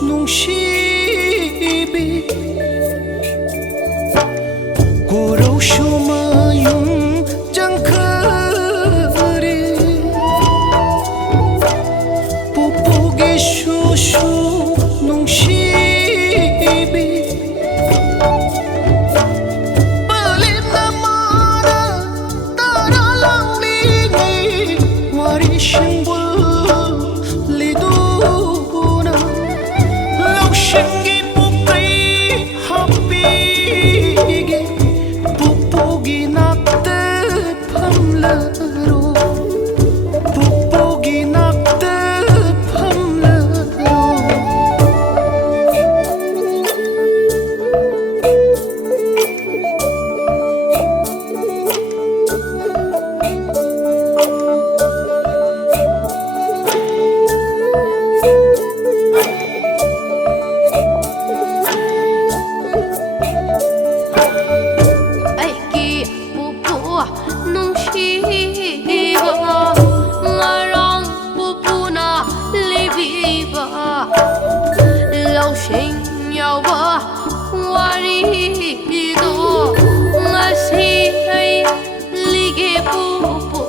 nungsibi Kurau shumayung jangkari Pupugi shushu nungsibi Balim namana taralang lingi Warishin Shingi pukai hapigi pupugi nakte phamlaro pupugi nakte phamlaro Lâu sinh nhau vợ Wari do Ngasi hay Lige pupu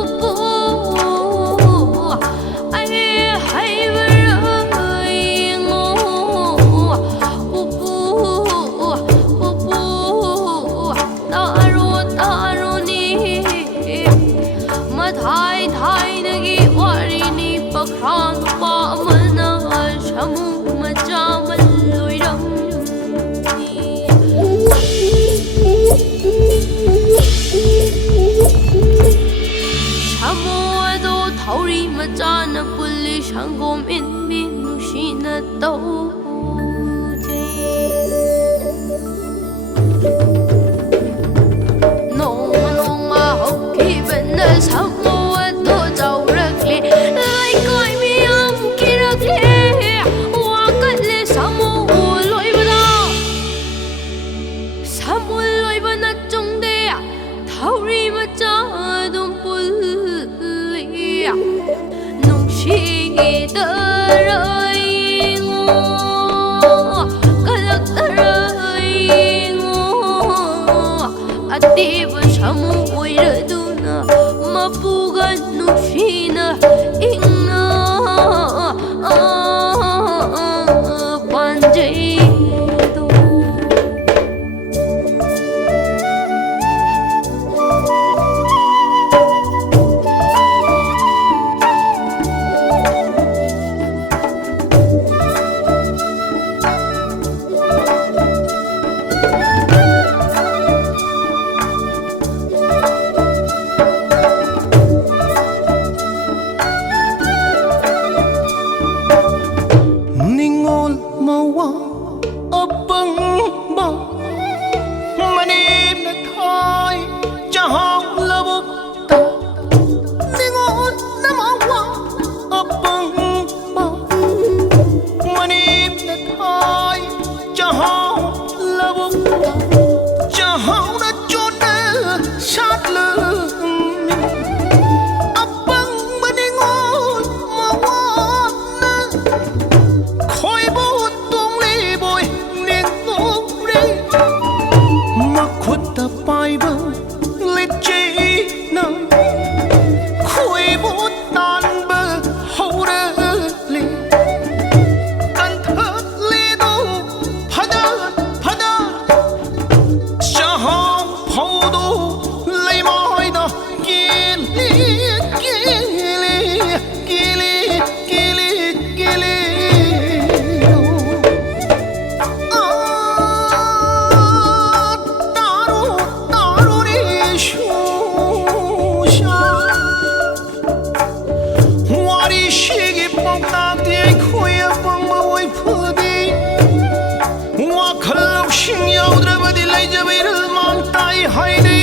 Pupu Ai hay vơi ngô Pupu Pupu Thái thái nagi wari ni pakran pa mana shamu macha maloi ram shamu ado thauri macha na pulli shangom in bin nushina to no no ma hoki ben shamu Atiba shamu oiraduna mapuga nushina ingna panjaido Hãy